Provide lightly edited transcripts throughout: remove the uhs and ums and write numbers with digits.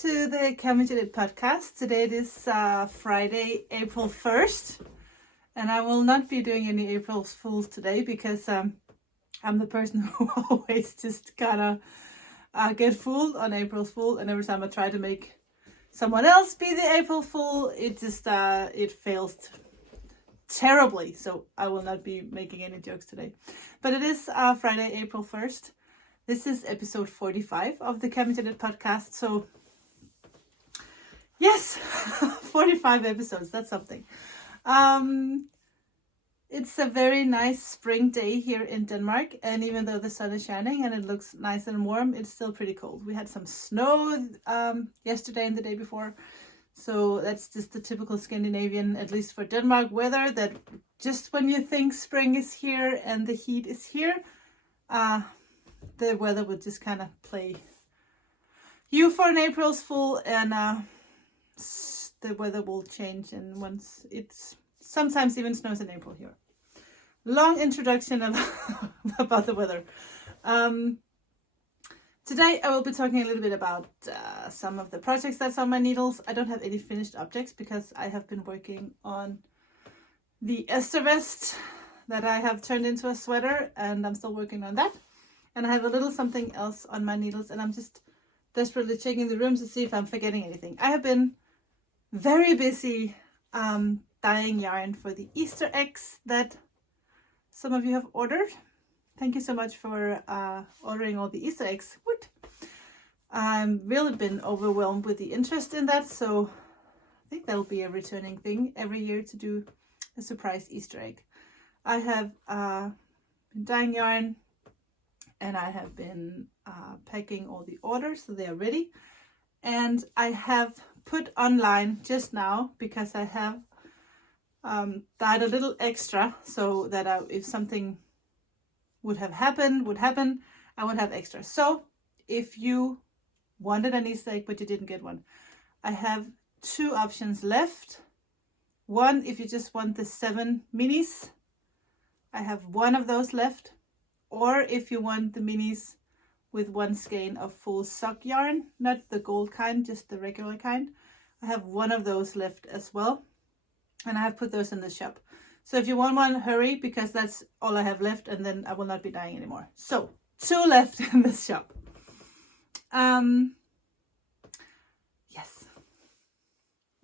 to the CamijoKnit podcast. Today it is Friday, April 1st, and I will not be doing any April Fools today because I'm the person who always just kind of get fooled on April Fool, and every time I try to make someone else be the April Fool, it just it fails terribly. So I will not be making any jokes today. But it is Friday, April 1st. This is episode 45 of the CamijoKnit podcast. So yes, 45 episodes, that's something. It's a very nice spring day here in Denmark, and even though the sun is shining and it looks nice and warm, it's still pretty cold. We had some snow yesterday and the day before, so that's just the typical Scandinavian, at least for Denmark, weather, that just when you think spring is here and the heat is here, the weather would just kind of play you for an April's Fool, and the weather will change, and once it's sometimes even snows in April here. Long introduction about the weather. Today I will be talking a little bit about some of the projects that's on my needles. I don't have any finished objects because I have been working on the Ester vest that I have turned into a sweater, and I'm still working on that. And I have a little something else on my needles, and I'm just desperately checking the room to see if I'm forgetting anything. I have been very busy dyeing yarn for the Easter eggs that some of you have ordered. Thank you so much for ordering all the Easter eggs. What? I've really been overwhelmed with the interest in that, so I think that'll be a returning thing every year to do a surprise Easter egg. I have been dyeing yarn, and I have been packing all the orders so they are ready. And I have put online just now, because I have dyed a little extra, so that if something would happen, I would have extra. So if you wanted an Easter egg but you didn't get one, I have two options left. One, if you just want the 7 minis, I have one of those left. Or if you want the minis with one skein of full sock yarn, not the gold kind, just the regular kind, I have one of those left as well. And I have put those in the shop. So if you want one, hurry, because that's all I have left, and then I will not be dyeing anymore. So 2 left in the shop. Yes.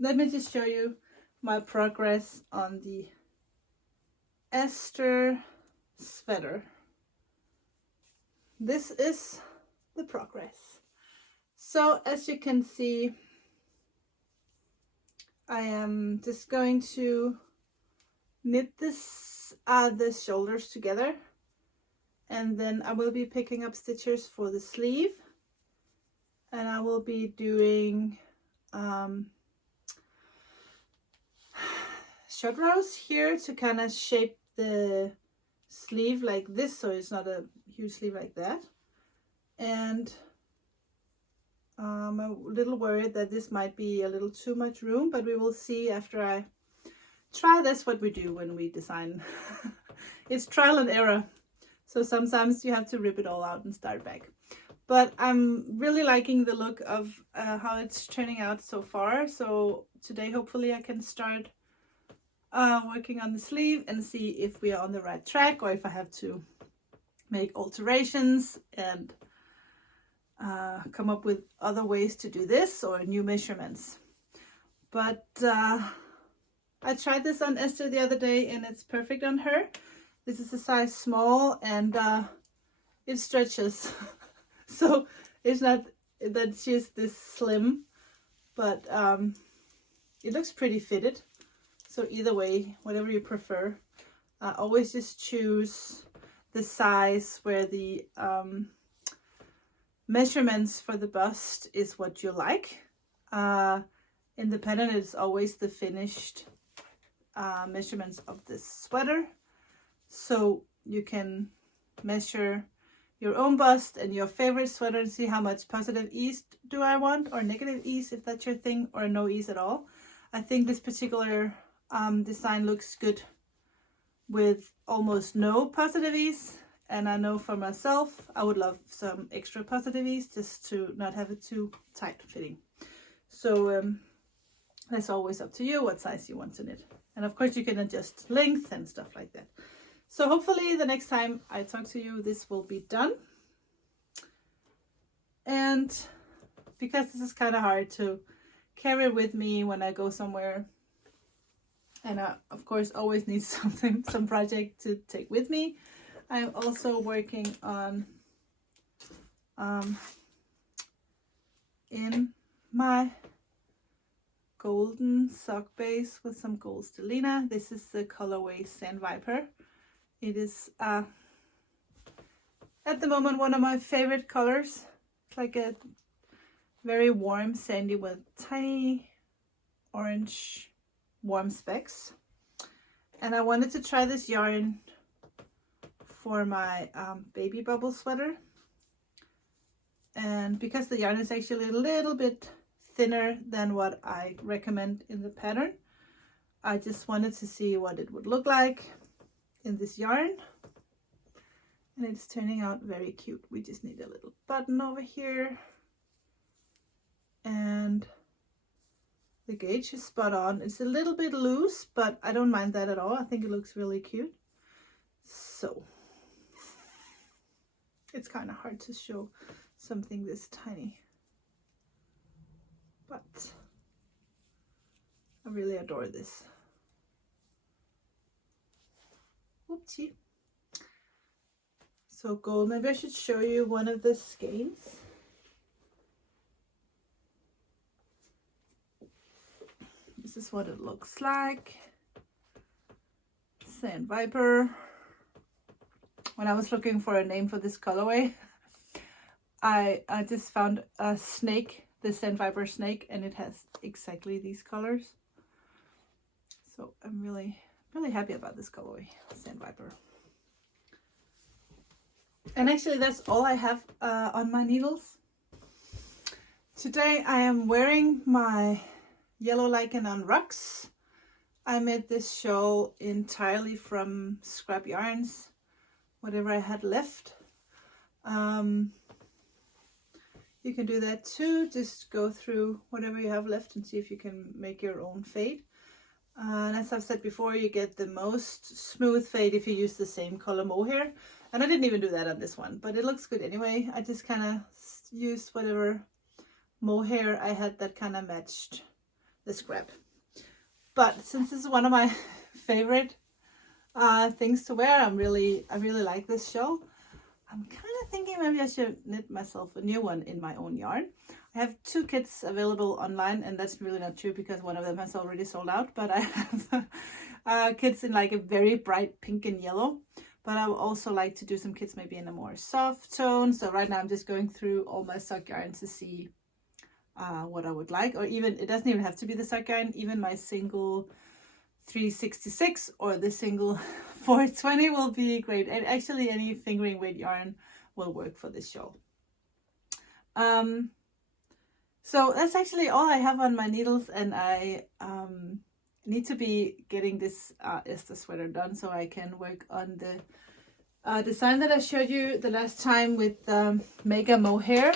Let me just show you my progress on the Ester sweater. This is the progress. So as you can see, I am just going to knit this the shoulders together, and then I will be picking up stitches for the sleeve, and I will be doing short rows here to kind of shape the sleeve like this, so it's not a huge sleeve like that. And I'm a little worried that this might be a little too much room, but we will see after I try this what we do when we design. It's trial and error, so sometimes you have to rip it all out and start back. But I'm really liking the look of how it's turning out so far. So today hopefully I can start working on the sleeve and see if we are on the right track, or if I have to make alterations and come up with other ways to do this, or new measurements. But I tried this on Esther the other day, and it's perfect on her. This is a size small, and it stretches. So it's not that she's this slim, but it looks pretty fitted. So either way, whatever you prefer, always just choose the size where the measurements for the bust is what you like. In the pattern, it's always the finished measurements of this sweater. So you can measure your own bust and your favorite sweater and see how much positive ease do I want, or negative ease if that's your thing, or no ease at all. I think this particular design looks good with almost no positive ease, And I know for myself, I would love some extra positives just to not have it too tight fitting. So that's always up to you what size you want to knit. And of course you can adjust length and stuff like that. So hopefully the next time I talk to you, this will be done. And because this is kind of hard to carry with me when I go somewhere, and I of course always need some project to take with me, I'm also working on in my golden sock base with some gold stellina. This is the colorway Sand Viper. It is at the moment one of my favorite colors. It's like a very warm sandy with tiny orange warm specks. And I wanted to try this yarn for my baby bubble sweater. And because the yarn is actually a little bit thinner than what I recommend in the pattern, I just wanted to see what it would look like in this yarn. And it's turning out very cute. We just need a little button over here. And the gauge is spot on. It's a little bit loose, but I don't mind that at all. I think it looks really cute. So it's kind of hard to show something this tiny, but I really adore this. Oopsie. So gold, maybe I should show you one of the skeins. This is what it looks like. Sand Viper. When I was looking for a name for this colorway, I just found a snake, the Sand Viper snake, and it has exactly these colors. So I'm really happy about this colorway, Sand Viper. And actually that's all I have on my needles. Today I am wearing my yellow Lichen on rocks. I made this shawl entirely from scrap yarns, whatever I had left. You can do that too. Just go through whatever you have left and see if you can make your own fade. And as I've said before, you get the most smooth fade if you use the same color mohair. And I didn't even do that on this one, but it looks good anyway. I just kind of used whatever mohair I had that kind of matched the scrap. But since this is one of my favorite things to wear, I really like this shawl. I'm kind of thinking maybe I should knit myself a new one in my own yarn. I have 2 kits available online, and that's really not true because one of them has already sold out, but I have kits in like a very bright pink and yellow. But I would also like to do some kits maybe in a more soft tone. So right now I'm just going through all my sock yarn to see what I would like, or even, it doesn't even have to be the sock yarn, even my single 366 or the single 420 will be great. And actually any fingering weight yarn will work for this shawl. So that's actually all I have on my needles, and I need to be getting this Ester sweater done so I can work on the design that I showed you the last time with mega mohair.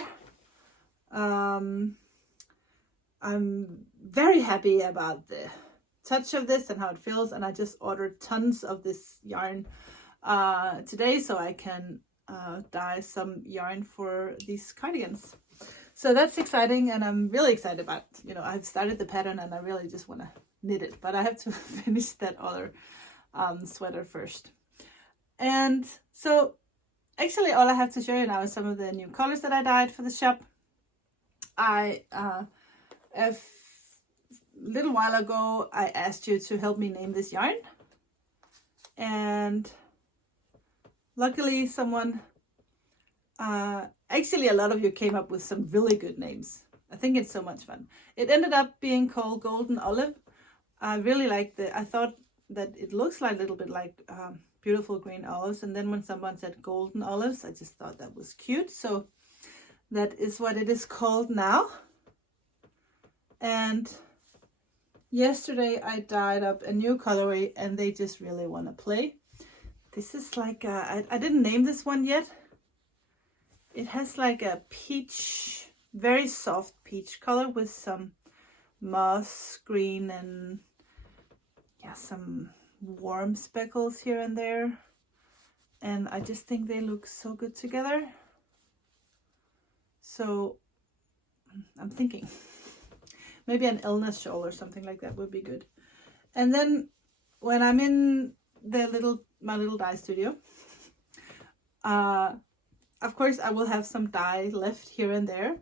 I'm very happy about the touch of this and how it feels, and I just ordered tons of this yarn today so I can dye some yarn for these cardigans. So that's exciting, and I'm really excited about, you know, I've started the pattern and I really just want to knit it, but I have to finish that other sweater first. And so actually all I have to show you now is some of the new colors that I dyed for the shop. A little while ago I asked you to help me name this yarn, and luckily someone actually a lot of you came up with some really good names. I think it's so much fun. It ended up being called Golden Olive. I really like I thought that it looks like a little bit like beautiful green olives, and then when someone said golden olives, I just thought that was cute, so that is what it is called now. And yesterday I dyed up a new colorway, and they just really want to play. This is like I didn't name this one yet. It has like a peach, very soft peach color with some moss green and yeah, some warm speckles here and there. And I just think they look so good together. So I'm thinking maybe an illness shawl or something like that would be good. And then when I'm in my little dye studio, of course I will have some dye left here and there.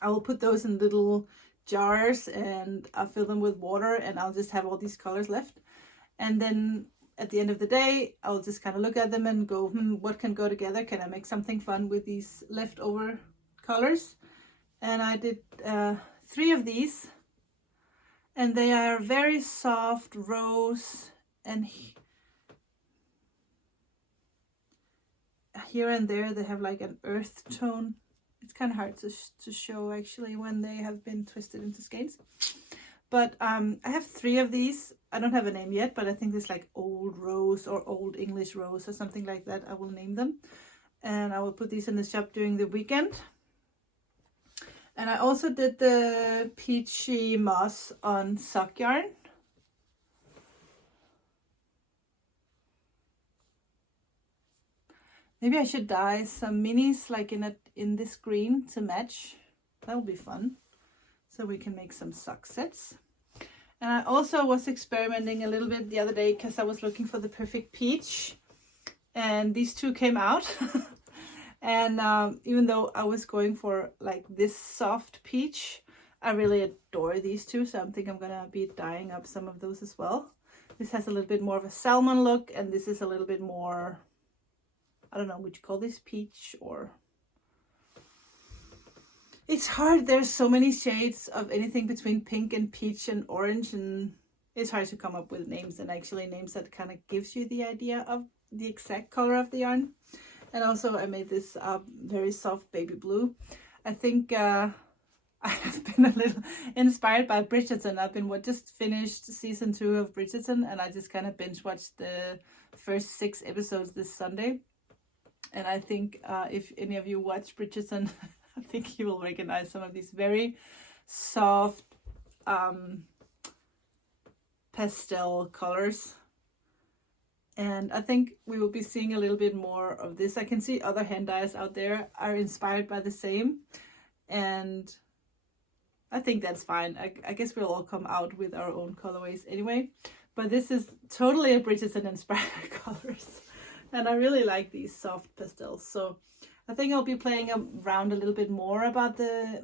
I will put those in little jars and I'll fill them with water, and I'll just have all these colors left. And then at the end of the day, I'll just kind of look at them and go, what can go together? Can I make something fun with these leftover colors? And I did 3 of these, and they are very soft rose, and here and there they have like an earth tone. It's kind of hard to show actually when they have been twisted into skeins. But I have 3 of these. I don't have a name yet, but I think it's like Old Rose or Old English Rose or something like that. I will name them. And I will put these in the shop during the weekend. And I also did the peachy moss on sock yarn. Maybe I should dye some minis like in this green to match. That will be fun. So we can make some sock sets. And I also was experimenting a little bit the other day because I was looking for the perfect peach. And these 2 came out. And even though I was going for like this soft peach, I really adore these 2. So I think I'm going to be dyeing up some of those as well. This has a little bit more of a salmon look, and this is a little bit more, I don't know, would you call this peach or... It's hard. There's so many shades of anything between pink and peach and orange, and it's hard to come up with names, and actually names that kind of gives you the idea of the exact color of the yarn. And also I made this very soft baby blue. I think I have been a little inspired by Bridgerton. I've been just finished season 2 of Bridgerton, and I just kind of binge watched the first 6 episodes this Sunday. And I think if any of you watch Bridgerton, I think you will recognize some of these very soft pastel colors. And I think we will be seeing a little bit more of this. I can see other hand dyes out there are inspired by the same. And I think that's fine. I guess we'll all come out with our own colorways anyway. But this is totally a Bridgerton inspired colors. And I really like these soft pastels. So I think I'll be playing around a little bit more about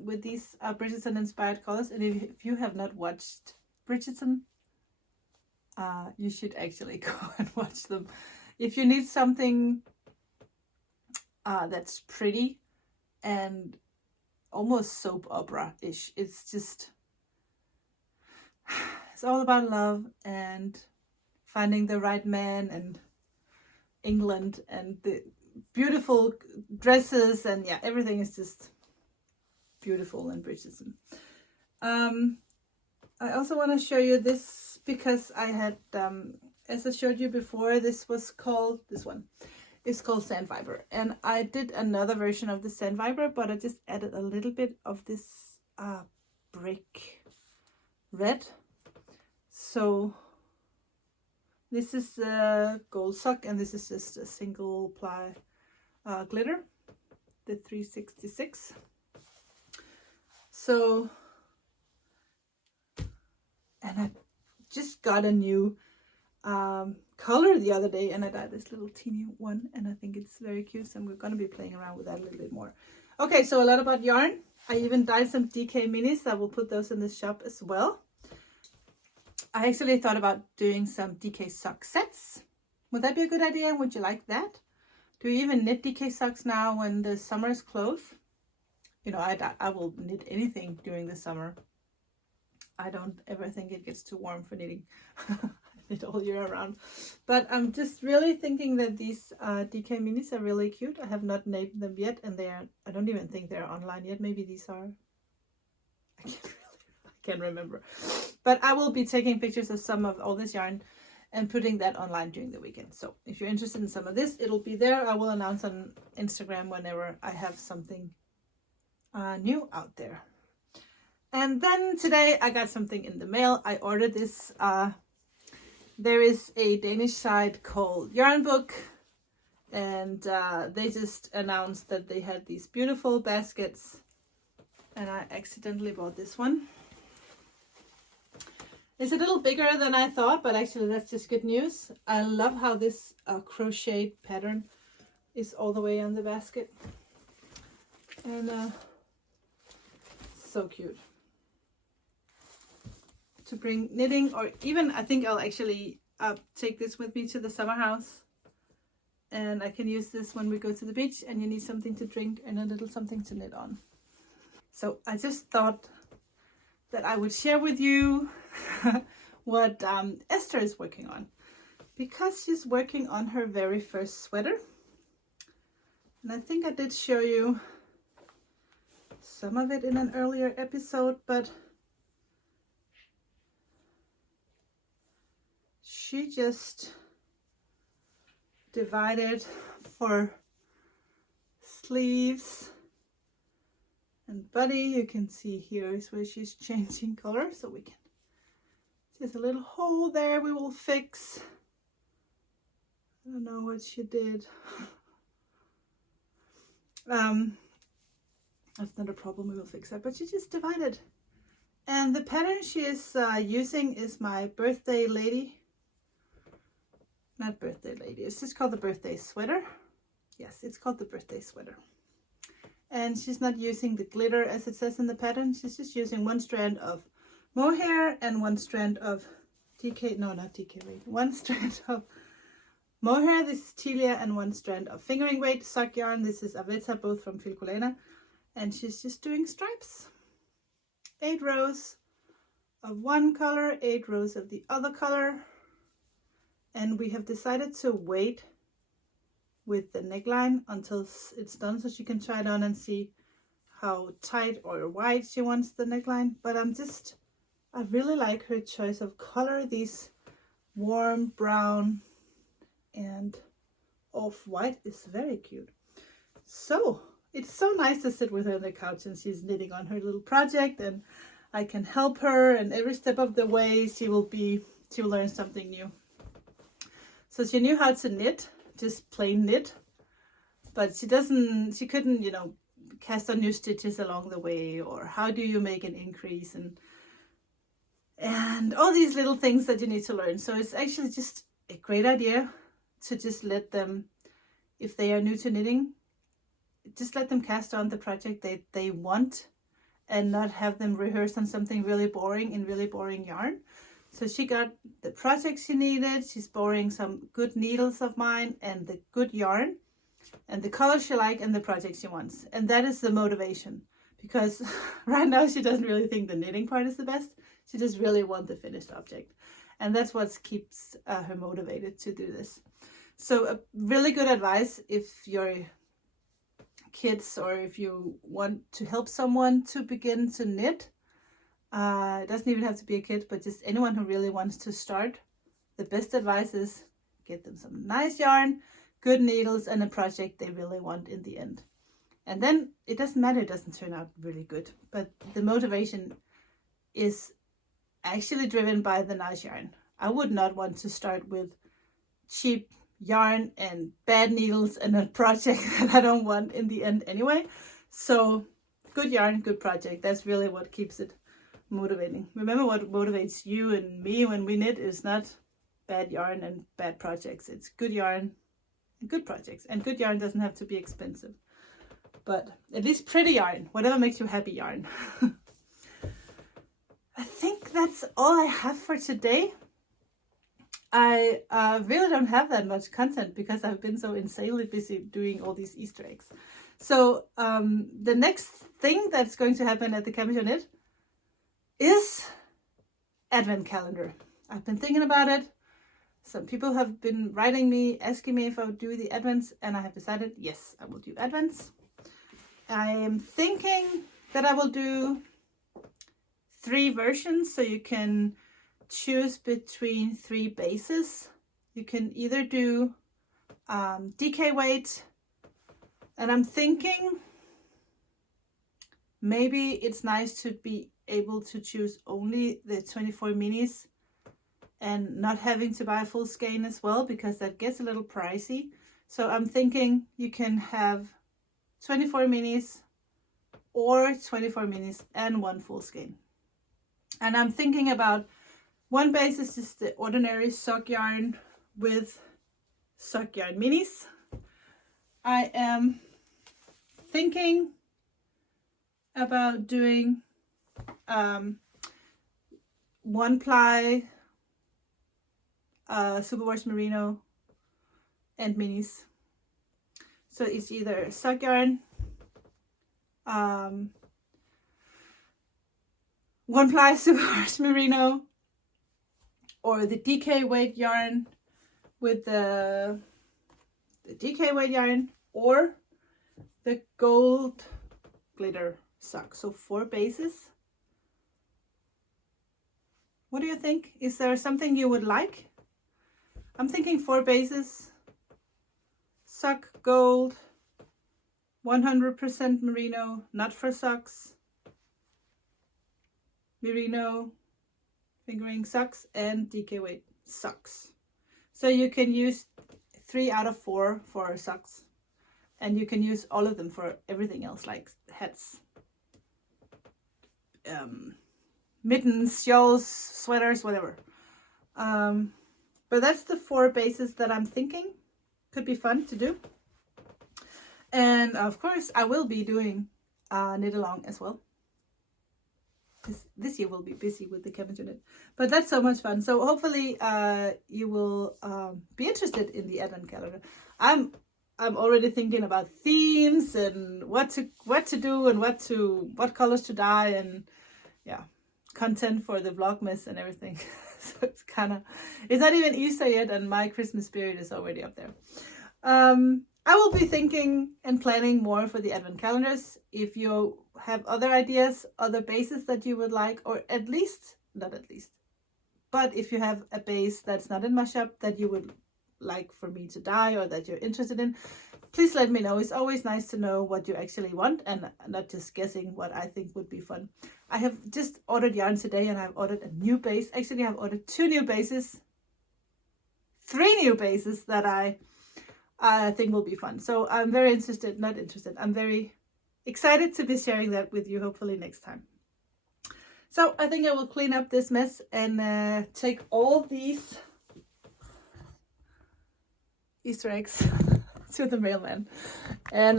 with these Bridgerton inspired colors. And if you have not watched Bridgerton, you should actually go and watch them. If you need something that's pretty and almost soap opera-ish, it's all about love and finding the right man and England and the beautiful dresses, and yeah, everything is just beautiful in Bridgerton. I also want to show you this because I had, as I showed you before, this one is called Sand Fibre, and I did another version of the Sand Fibre, but I just added a little bit of this brick red. So this is a gold sock, and this is just a single ply glitter, the 366. So, and I just got a new color the other day, and I dyed this little teeny one, and I think it's very cute, and we're going to be playing around with that a little bit more. Okay, so a lot about yarn. I even dyed some DK minis. I will put those in the shop as well. I actually thought about doing some DK sock sets. Would that be a good idea? Would you like that? Do you even knit DK socks now when the summer is close? You know, I will knit anything during the summer. I don't ever think it gets too warm for knitting. I knit all year around. But I'm just really thinking that these DK minis are really cute. I have not named them yet, and I don't even think they're online yet. Maybe these are. I can't remember. But I will be taking pictures of some of all this yarn and putting that online during the weekend. So if you're interested in some of this, it'll be there. I will announce on Instagram whenever I have something new out there. And then today I got something in the mail. I ordered this. There is a Danish site called Yarn Book, and they just announced that they had these beautiful baskets, and I accidentally bought this one. It's a little bigger than I thought, but actually that's just good news. I love how this crochet pattern is all the way on the basket, and so cute to bring knitting, or even I think I'll actually take this with me to the summer house, and I can use this when we go to the beach and you need something to drink and a little something to knit on. So I just thought that I would share with you what Esther is working on, because she's working on her very first sweater. And I think I did show you some of it in an earlier episode, but she just divided for sleeves and body. You can see here is where she's changing color, so we can, there's a little hole there we will fix. I don't know what she did. That's not a problem, we will fix that, but she just divided. And the pattern she is using is my birthday lady. Not birthday lady, it's just called the birthday sweater. Yes, it's called the birthday sweater. And she's not using the glitter as it says in the pattern. She's just using one strand of mohair and one strand of one strand of mohair. This is Tilia, and one strand of fingering weight sock yarn. This is Aveta, both from Filcolena. And she's just doing stripes. 8 rows of one color, 8 rows of the other color. And we have decided to wait with the neckline until it's done, so she can try it on and see how tight or wide she wants the neckline. But I really like her choice of color. These warm brown and off-white is very cute. So it's so nice to sit with her on the couch and she's knitting on her little project, and I can help her, and every step of the way she will learn something new. So she knew how to knit, just plain knit, but she couldn't, you know, cast on new stitches along the way, or how do you make an increase, and all these little things that you need to learn. So it's actually just a great idea to just let them, if they are new to knitting, just let them cast on the project they want, and not have them rehearse on something really boring in really boring yarn. So she got the projects she needed. She's borrowing some good needles of mine and the good yarn and the color she likes and the project she wants. And that is the motivation, because right now she doesn't really think the knitting part is the best. She just really wants the finished object. And that's what keeps her motivated to do this. So a really good advice if you're kids, or if you want to help someone to begin to knit, it doesn't even have to be a kid, but just anyone who really wants to start, the best advice is get them some nice yarn, good needles, and a project they really want in the end. And then it doesn't matter, it doesn't turn out really good, but the motivation is actually driven by the nice yarn. I would not want to start with cheap yarn and bad needles and a project that I don't want in the end anyway. So good yarn, good project, that's really what keeps it motivating. Remember, what motivates you and me when we knit is not bad yarn and bad projects. It's good yarn and good projects. And good yarn doesn't have to be expensive, but at least pretty yarn, whatever makes you happy yarn. I think that's all I have for today. I really don't have that much content because I've been so insanely busy doing all these Easter eggs. So the next thing that's going to happen at the CamijoKnit is advent calendar. I've been thinking about it. Some people have been writing me, asking me if I would do the advents, and I have decided, yes, I will do advents. I am thinking that I will do 3 versions, so you can choose between 3 bases. You can either do DK weight, and I'm thinking maybe it's nice to be able to choose only the 24 minis and not having to buy a full skein as well, because that gets a little pricey. So I'm thinking you can have 24 minis or 24 minis and 1 full skein. And I'm thinking about one base is just the ordinary sock yarn with sock yarn minis. I am thinking about doing 1 ply superwash merino and minis. So it's either sock yarn, 1 ply superwash merino, or the DK weight yarn with the DK weight yarn, or the gold glitter sock. So 4 bases. What do you think? Is there something you would like? I'm thinking 4 bases, sock gold, 100% merino, not for socks, merino fingering socks, and DK weight socks. So you can use 3 out of 4 for socks, and you can use all of them for everything else, like hats, mittens, shawls, sweaters, whatever. But that's the 4 bases that I'm thinking could be fun to do. And of course I will be doing knit along as well. This year will be busy with the CamijoKnit, but that's so much fun. So hopefully you will be interested in the advent calendar. I'm already thinking about themes and what to do and what colors to dye, and yeah, content for the Vlogmas and everything. So it's not even Easter yet, and my Christmas spirit is already up there. I will be thinking and planning more for the advent calendars. If you have other ideas, other bases that you would like, or but if you have a base that's not in my shop that you would like for me to dye or that you're interested in, please let me know. It's always nice to know what you actually want and not just guessing what I think would be fun. I have just ordered yarn today, and I've ordered a new base. Actually, I've ordered 2 new bases, 3 new bases that I think will be fun. So I'm very I'm very excited to be sharing that with you, hopefully next time. So I think I will clean up this mess and take all these Easter eggs to the mailman. And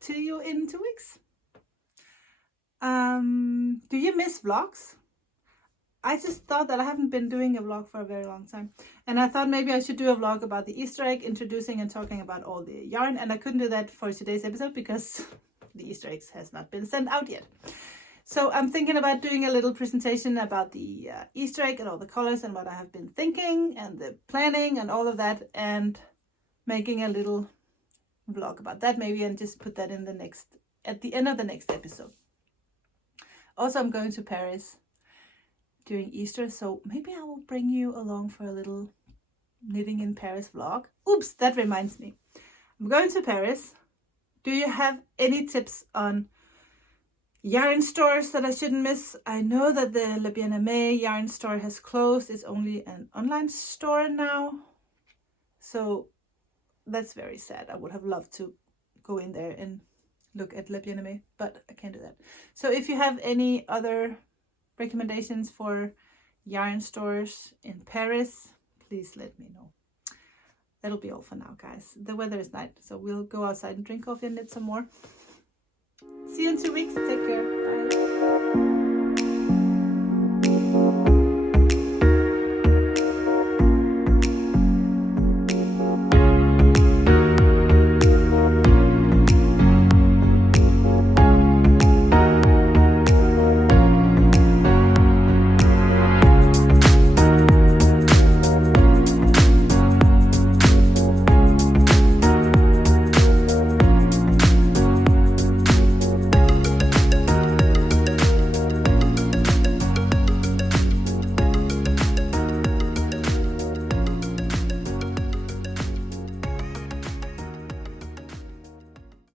see you in 2 weeks. Do you miss vlogs? I just thought that I haven't been doing a vlog for a very long time. And I thought maybe I should do a vlog about the Easter egg, introducing and talking about all the yarn. And I couldn't do that for today's episode because the Easter eggs has not been sent out yet. So I'm thinking about doing a little presentation about the Easter egg and all the colors and what I have been thinking and the planning and all of that, and making a little vlog about that maybe, and just put that in at the end of the next episode. Also, I'm going to Paris during Easter, so maybe I will bring you along for a little knitting in Paris vlog. Oops, that reminds me. I'm going to Paris. Do you have any tips on yarn stores that I shouldn't miss? I know that the Le Bien-Aimé yarn store has closed. It's only an online store now. So that's very sad. I would have loved to go in there and look at Le Bien-Aimé, but I can't do that. So if you have any other recommendations for yarn stores in Paris, please let me know. That'll be all for now, guys. The weather is nice, so we'll go outside and drink coffee and knit some more. See you in 2 weeks. Take care. Bye.